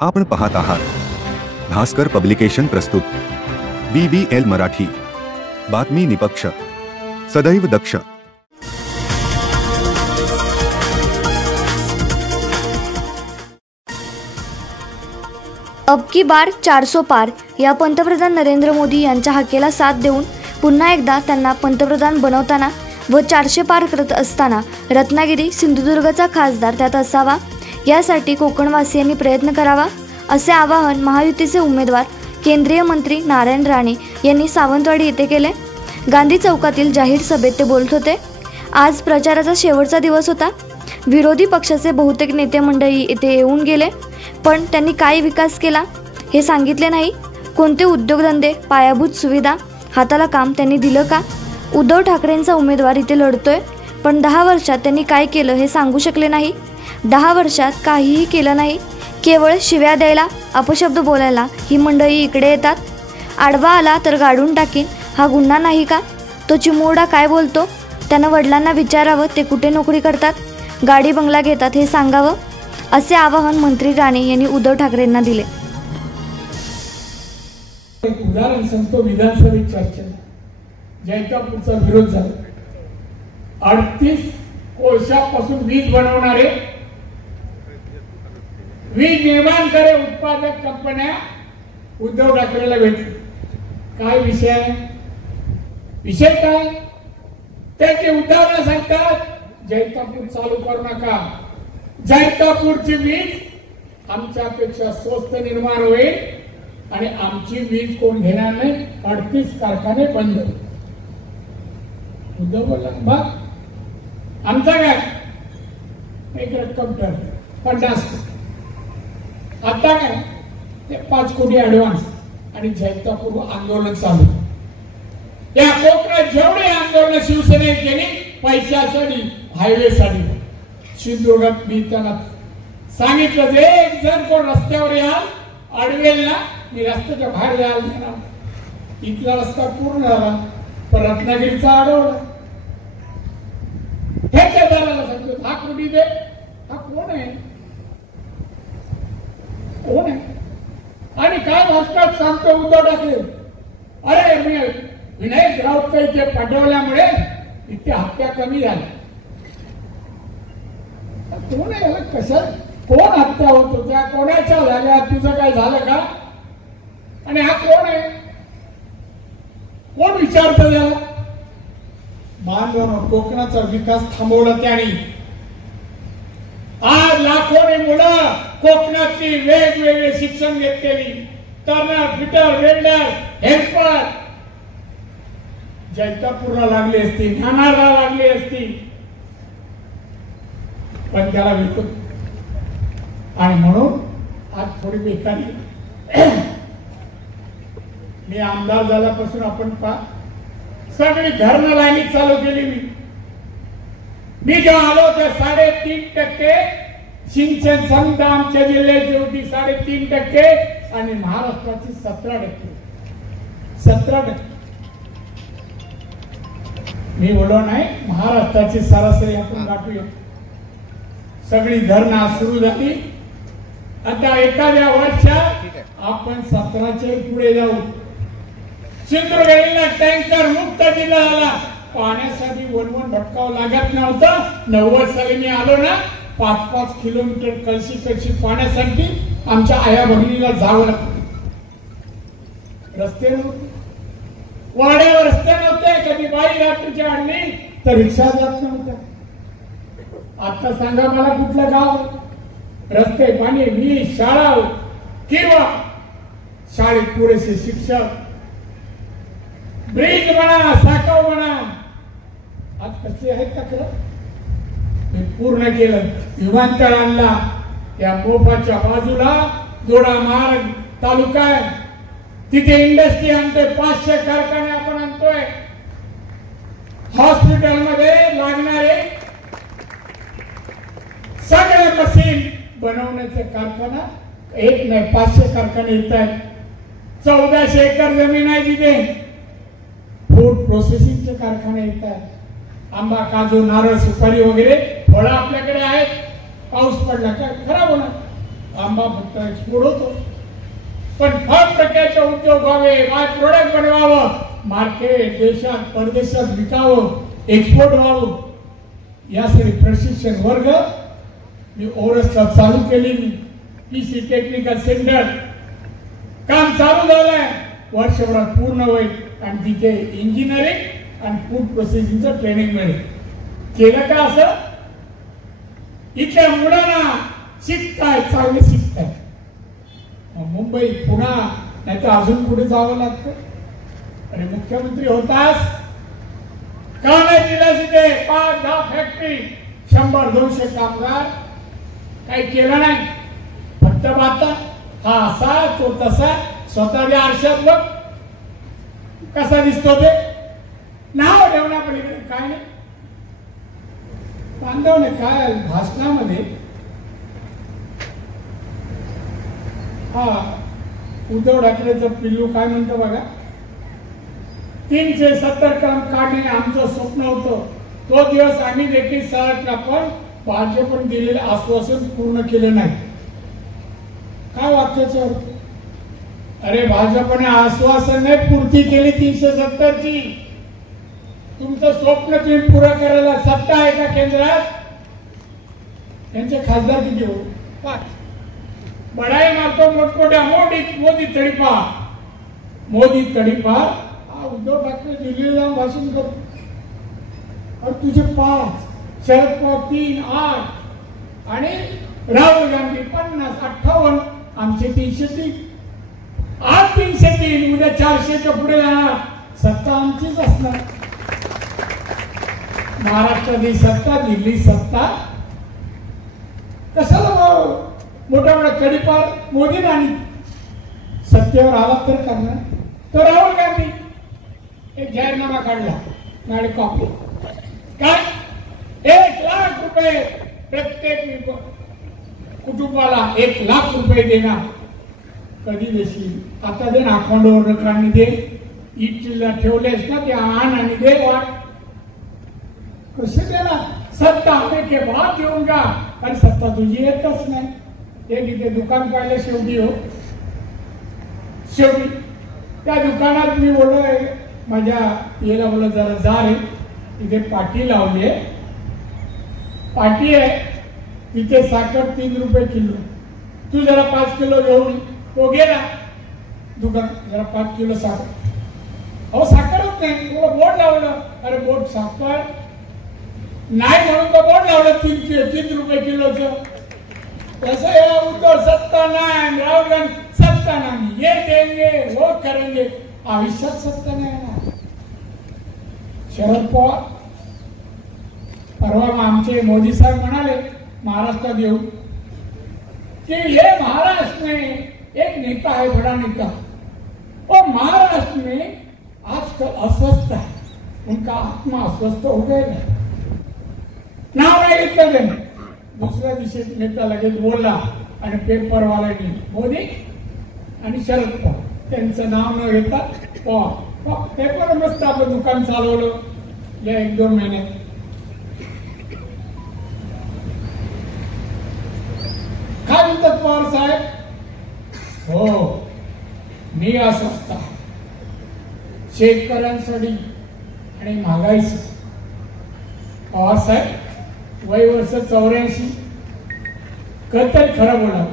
आपण पाहत आहात भास्कर पब्लिकेशन प्रस्तुत BBL मराठी, बातमी निपक्ष, सदैव दक्ष। अब की बार 400 पार या पंतप्रधान नरेंद्र मोदी यांच्या हाकेला साथ देऊन पुन्हा एकदा त्यांना पंतप्रधान बनवताना व 400 पार करत असताना रत्नागिरी सिंधुदुर्गचा खासदार त्यात असावा, यासाठी कोकणवासियांनी प्रयत्न करावा, असे आवाहन महायुतीचे उमेदवार केंद्रीय मंत्री नारायण राणे यांनी सावंतवाडी येथे केले। गांधी चौकातील जाहीर सभेत ते बोलत होते। आज प्रचाराचा शेवटचा दिवस होता। विरोधी पक्षाचे बहुतेक नेते मंडळी येथे येऊन गेले, पण त्यांनी काय विकास केला हे सांगितले नाही। कोणते उद्योगधंदे, पायाभूत सुविधा, हाताला काम त्यांनी दिलं का? उद्धव ठाकरेंचा उमेदवार इथे लढतोय, पण 10 वर्षात त्यांनी काय केलं हे सांगू शकले नाही। 10 वर्षात काहीही केलं नाही, केवळ शिव्या द्यायला, अपशब्द बोलायला ही मंडळी इकडे येतात। आडवा आला तर गाडून टाकीन हा गुन्हा नाही का? तो चिमुरडा काय बोलतो? त्यानं वडिलांना विचारावं ते कुठे नोकरी करतात, गाडी बंगला घेतात हे सांगावं, असे आवाहन मंत्री राणे यांनी उद्धव ठाकरेंना दिले। एक उदाहरण सांगतो। विधानसभेत चर्चेत जैतापूरचा विरोध झाला। 38 कोळशापासून वीज बनवणारे, वीज निर्माणकारी उत्पादक कंपन्या उद्धव ठाकरेला भेटले। काय विषय आहे? विषय काय? त्याचे उदाहरण सांगतात, जैतापूर चालू करू नका, जैतापूरची वीज आमच्यापेक्षा स्वस्त निर्माण होईल आणि आमची वीज कोण घेणार नाही, 38 कारखाने बंद। उद्धव बोलला बघ आमचा काय एक रक्कम ठरते 50 कोटी, आता काय ते 5 कोटी ऍडव्हान्स आणि जैतापूर आंदोलन चालू। या कोकणात जेवढे आंदोलन शिवसेनेने केली पैशासाठी, हायवेसाठी, सिंधुदुर्गात मी त्यांना सांगितलं जे एक जण कोण रस्त्यावर याल अडवेल ना, मी रस्त्याच्या बाहेर यायला देणार। इथला रस्ता पूर्ण झाला, पण रत्नागिरीचा अडवला। ठेकेदाराला सांगतो 10 कोटी दे। हा कोण आहे? कोण आहे? आणि काय भाषणात सांगतो उद्धव ठाकरे, अरे मी विनायक राऊत इथे पाठवल्यामुळे इथे हत्या कमी झाल्या। कोण आहे? कसं कोण हत्या होत होत्या, कोणाच्या झाल्या, तुझं काय झालं का? आणि हा कोण आहे? कोण विचारतं त्याला? बांधव कोकणाचा विकास थांबवला त्याने। आज लाखोनी मुलं कोकणातली वेगवेगळे शिक्षण घेतलेली, टर्नर, फिटर, वेल्डर, हेल्पर जैतापूरला लागली असती, नानारला लागली असती, पण त्याला विकत आणि म्हणून आज थोडी बेकारी। मी आमदार झाल्यापासून आपण सगळी धरणं लाईनी चालू केली। मी जेव्हा आलो ते 3.5% सिंचन क्षमता आमच्या जिल्ह्याची होती, 3.5% आणि महाराष्ट्राची 17%। 17%। मी बोललो नाही, महाराष्ट्राची सरासरी आपण गाठूया। सगळी धरणं सुरू झाली, आता एखाद्या वर्षात आपण 17च्या पुढे जाऊ। सिंधुदुर्गला टँकर मुक्त जिल्हा झाला, पाण्यासाठी वनवन भटकावं लागत नव्हतं। 90 साली मी आलो ना, 5-5 किलोमीटर कळशी पाण्यासाठी आमच्या आया भगिनीला जावं लागतं। रस्ते नव्हते, वाड्यावर रस्ते नव्हते, कधी बाई रात्रीची आणली तर रिक्षा जात नव्हत्या। आता सांगा मला कुठलं गाव रस्ते, पाणी, वीज, शाळा किंवा शाळेत पुरेसे शिक्षक, ब्रिज म्हणा, साखव म्हणा, आज कसे आहेत तक्रार? मी पूर्ण केलं। विमानतळ आणला, त्या मोफाच्या बाजूला दोडा मार्ग तालुका आहे, तिथे इंडस्ट्री आणतोय, 500 कारखाने आपण आणतोय। हॉस्पिटलमध्ये लागणारे सगळे मशीन बनवण्याचे कारखाना एक नाही 500 कारखाने येत आहेत। 1400 एकर जमीन आहे तिथे फूड प्रोसेसिंगचे कारखाने येत आहेत। आंबा, काजू, नारळ, सुपारी वगैरे फळं आपल्याकडे आहेत। पाऊस पडला काय खराब होणार, आंबा फक्त एक्सपोर्ट होतो, पण फळ प्रकारचे उद्योग व्हावे, बाय प्रोडक्ट बनवावं, मार्केट देशात परदेशात विकावं, एक्सपोर्ट व्हावं, यासाठी प्रशिक्षण वर्ग मी ओरसला चालू केली. पीसी टेक्निकल सेंटर काम चालू झालंय, वर्षभरात पूर्ण होईल आणि तिथे इंजिनिअरिंग आणि फूड प्रोसेसिंगचं ट्रेनिंग मिळेल. केलं का असं? इथल्या मुलांना शिकताय, चांगले शिकताय. मुंबई पुन्हा नाही तर अजून पुढे जावं लागतं. अरे मुख्यमंत्री होतास का नाही दिला तिथे 5-10 फॅक्टरी, 100-200 कामगार, काही केलं नाही. फक्त बाता हा असा तो तसा, स्वतःच्या आरशात बघ कसा दिसतो ते, नाव ठेवण्यापलीकडे काय नाही. बांधवने काय भाषणामध्ये हा उद्धव ठाकरेचं पिल्लू काय म्हणतो बघा, 370 काम काढणे आमचं स्वप्न होतं, तो दिवस आम्ही देखील सारखला, पण भाजपने दिलेलं आश्वासन पूर्ण केलं नाही. काय वाक्याचं अर्थ? अरे भाजपने आश्वासन नाही पूर्ती केली 370ची. तुमचं स्वप्न तुम्ही पुरं करायला सत्ता आहे का केंद्रात? यांचे खासदार किती हो? 5. बडाई मारतो मोठमोठ्या मोदी तडीपार, मोदी तडीपार. हा उद्धव ठाकरे दिल्लीला जाऊन भाषण करतो, और तुझे 5, शरद पवार 3, 8 आणि राहुल गांधी 50, 58, आमचे 303. आज 303, उद्या 400च्या पुढे जाणार. सत्ता आमचीच असणार. महाराष्ट्रातली सत्ता, दिल्ली सत्ता. कशाला मोठा मोठा तडीपार मोदी आणि सत्तेवर आला तर करणार. तो राहुल गांधी एक जाहीरनामा काढला, नाडे कॉपी काय 1 लाख रुपये प्रत्येक कुटुंबाला 1 लाख रुपये देणार. कधी देशील? आता दे ना, अकाउंटवर रकांनी दे. इटला ठेवलेस ना ते आण आणि दे वाट. कसे देणार? सत्ता आने के बाद देऊंगा, आणि सत्ता तुझी येतच नाही. एक इथे दुकान पाहिलं शेवटी हो, शेवटी त्या दुकानात मी बोललोय माझ्या याला बोललं जरा जा रे, इथे पाटी लावली आहे, पाटी आहे तिथे साखर 3 रुपये किलो, तू जरा 5 किलो घेऊन. तो गेला दुकान, जरा 5 किलो साखर. अहो साखरच नाही, तुला बोर्ड लावलं. अरे बोर्ड साखर नाही म्हणून तर बोर्ड लावलं 3 रुपये किलोचं. तसं या उद्धव सत्ता नाही, राहुल गांधी सत्ता नाही, ये देंगे वो करेंगे, आयुष्यात सत्ता नाही ना. शरद पवार परवा आमचे मोदी साहेब म्हणाले महाराष्ट्रात येऊ कि ये महाराष्ट्र में एक नेता है, बड़ा नेता, और महाराष्ट्र में आजकल अस्वस्थ है, उनका आत्मा अस्वस्थ हो गया है. नाव नाही घेतलं. दुसऱ्या दिवशी नेता लगेच बोलला आणि पेपरवाल्यांनी मोदी आणि शरद पवार त्यांचं नाव न घेता पवार पेपर मस्त आपलं दुकान चालवलं या 1-2 महिने. काय म्हणतात पवार साहेब? हो मी अस्वस्थ आहे शेतकऱ्यांसाठी आणि महागाईसाठी. पवार साहेब वय वर्ष 84, कधी खरं बोला.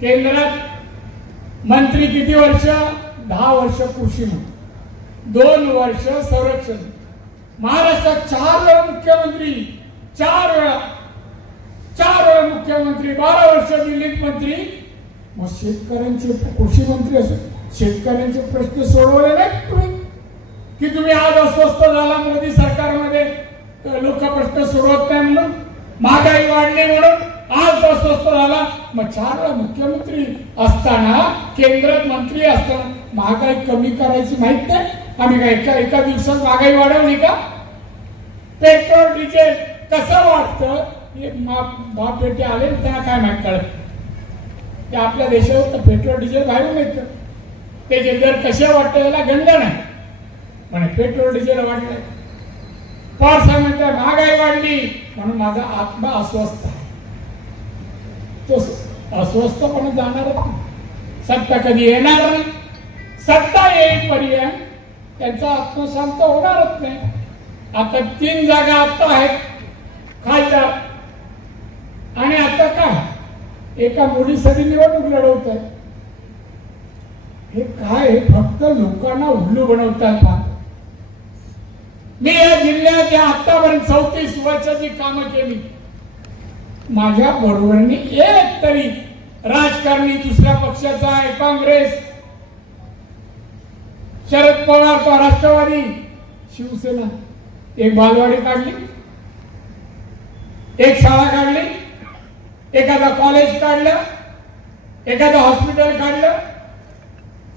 केंद्रात मंत्री किती वर्ष? 10 वर्ष कृषी मंत्री, 2 वर्ष संरक्षण. महाराष्ट्रात 4 वेळा मुख्यमंत्री, 4 वेळा मुख्यमंत्री, 12 वर्ष दिल्लीत मंत्री. मग शेतकऱ्यांचे कृषी मंत्री असो, शेतकऱ्यांचे प्रश्न सोडवले नाहीत तुम्ही? की तुम्ही आज अस्वस्थ झाला मोदी सरकारमध्ये, लोक प्रश्न सोडवत नाही म्हणून, महागाई वाढली म्हणून आज अस्वस्थ झाला. मग 4 वेळा मुख्यमंत्री असताना, केंद्रात मंत्री असताना महागाई कमी करायची माहित नाही? आम्ही काय एका दिवसात महागाई वाढवली का? पेट्रोल डिझेल कसं वाटतं हे बाप बेटे आले त्यांना काय माहित कळत. ते आपल्या देशावर पेट्रोल डिझेल बाहेरून येतं, त्याचे दर कसे वाटतं याला गंध नाही. पण पेट्रोल डिझेल वाढलं, पवार सांगतात महागाई वाढली म्हणून माझा आत्मा अस्वस्थ आहे. तो अस्वस्थपणे जाणारच नाही. सत्ता कधी येणार नाही. सत्ता येईपर्यंत त्यांचा आत्मशांत होणारच नाही. आता 3 जागा आता आहेत खासदार, आणि आता काय एका मुलीसाठी निवडणूक लढवत आहे. हे काय, हे फक्त लोकांना उल्लू बनवतात का? मी या जिल्ह्यात या आतापर्यंत 34 वर्षाची कामं केली. माझ्या बरोबरीने एक तरी राजकारणी दुसऱ्या पक्षाचा आहे, काँग्रेस, शरद पवार तो राष्ट्रवादी, शिवसेना, एक बालवाडी काढली, एक शाळा काढली, एखादा कॉलेज काढलं, एखादं हॉस्पिटल काढलं.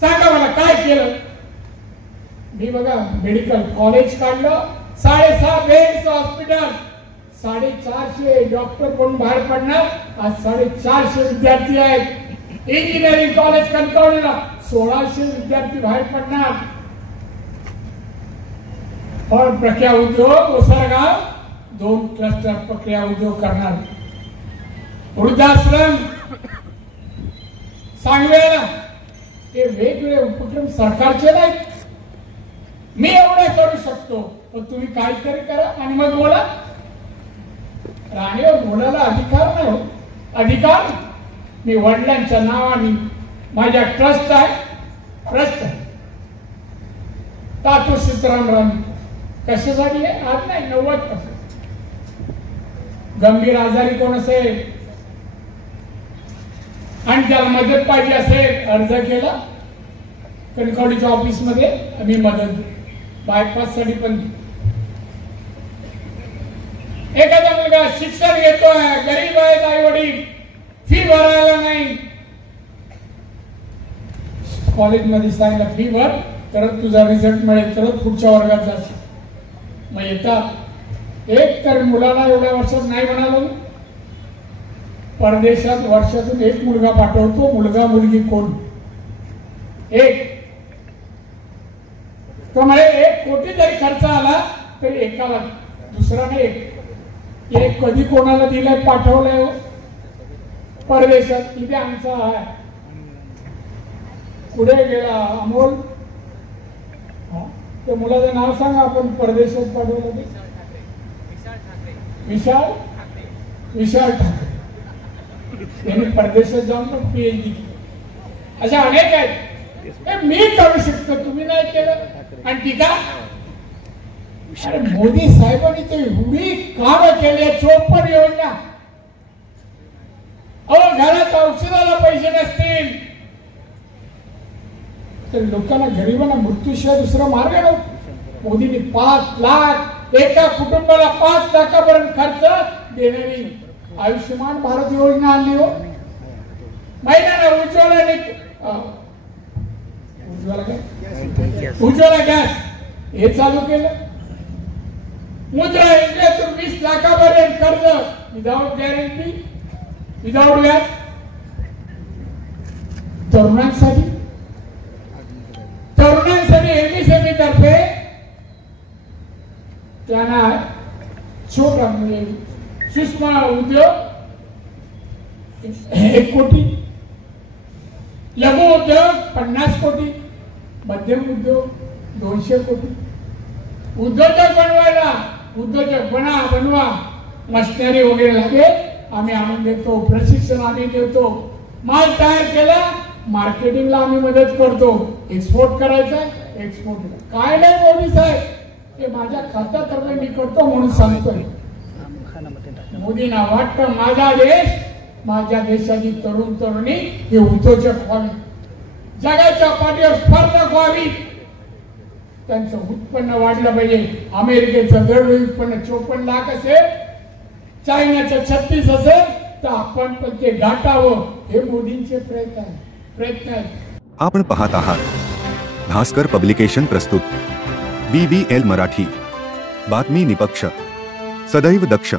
सांगा मला काय केलं? मी बघा मेडिकल कॉलेज काढलं, 6.5 बेडचं हॉस्पिटल, 450 डॉक्टर कोण बाहेर पडणार. आज 450 विद्यार्थी आहेत. इंजिनिअरिंग कॉलेज कणकवलीला 1600 विद्यार्थी बाहेर पडणार. फळ प्रक्रिया उद्योग ओसरगाव 2 क्लस्टर प्रक्रिया उद्योग करणार. वृद्धाश्रम सांगवेला, हे वेगवेगळे उपक्रम सरकारचे नाहीत. मी एवढे करू शकतो, पण तुम्ही काहीतरी करा आणि मग बोला. राणीवर बोलायला अधिकार नाही. अधिकार मी वडिलांच्या नावाने माझ्या ट्रस्ट आहे, ट्रस्ट आहे तातू सीताराम राणी. कशासाठी आहे? आज नाही, 90%. गंभीर आजारी कोण असेल आणि त्याला मदत पाहिजे असेल, अर्ज केला कणकवलीच्या ऑफिस मध्ये, आम्ही मदत बायपास साठी पण. एखादा मुलगा शिक्षण घेतोय, गरीब आहेत, आई वडील फी भरायला नाही, कॉलेजमध्ये सांगितलं फी भर, तरच तुझा रिझल्ट मिळेल, तरच पुढच्या वर्गात जाशील. मग येतात. एक तर मुलाला एवढ्या वर्षात नाही म्हणालो, परदेशात वर्षातून एक मुलगा पाठवतो. मुलगा मुलगी कोण? एक. तो म्हणजे 1 कोटी जरी खर्च आला तरी एकाला, दुसऱ्याने एक कधी कोणाला दिलंय पाठवलंय परदेशात? इथे आमचा आहे, पुढे गेला अमोल, त्या मुलाचं नाव सांगा. आपण परदेशात पाठवलं ते विशाल ठाकरे. त्यांनी परदेशात जाऊन पण PhD केली. अशा अनेक आहेत. मी करू शकतो, तुम्ही नाही केलं. आणि टीका, अरे मोदी साहेबांनी तर एवढी कामं केली, 54 योजना. अहो घरात औषधाला पैसे नसतील तर लोकांना, गरिबांना मृत्यूशिवाय दुसरा मार्ग नव्हता. मोदींनी 5 लाख एका कुटुंबाला 5 लाखापर्यंत खर्च देणारी आयुष्यमान भारत योजना आणली. हो महिन्याला उज्ज्वला गॅस हे चालू केलं. मुद्रा योजनेतून 20 लाखापर्यंत कर्ज विदाउट गॅरंटी, विदाउट व्याज. तरुणांसाठी MSME तर्फे त्यांना छोटा म्हणजे सूक्ष्म उद्योग 1 कोटी, लघु उद्योग 50 कोटी, मध्यम उद्योग 200 कोटी. उद्योजक बनवायला, उद्योजक बनवा, मशिनरी वगैरे लागेल आम्ही आणून देतो, प्रशिक्षण आम्ही देतो, माल तयार केला मार्केटिंगला आम्ही मदत करतो. एक्सपोर्ट करायचा, एक्सपोर्ट काय नाही मोदी साहेब, ते माझ्या खात्यातर्फे मी करतो म्हणून सांगतोय. मोदींना वाटतं माझा देश, माझ्या देशाची तरुण तरुणी हे उद्योजक व्हावे, जगाच्या पाठीवर स्पर्धक व्हावी, त्यांचं उत्पन्न वाढलं पाहिजे. अमेरिकेचं दरडोई उत्पन्न 54 लाख असेल, चायनाचं 36 असेल, तर आपण पण ते गाठावं, हे मोदींचे प्रयत्न आहेत. आपण पाहत आहात भास्कर पब्लिकेशन प्रस्तुत BBL मराठी, बातमी निपक्ष, सदैव दक्ष.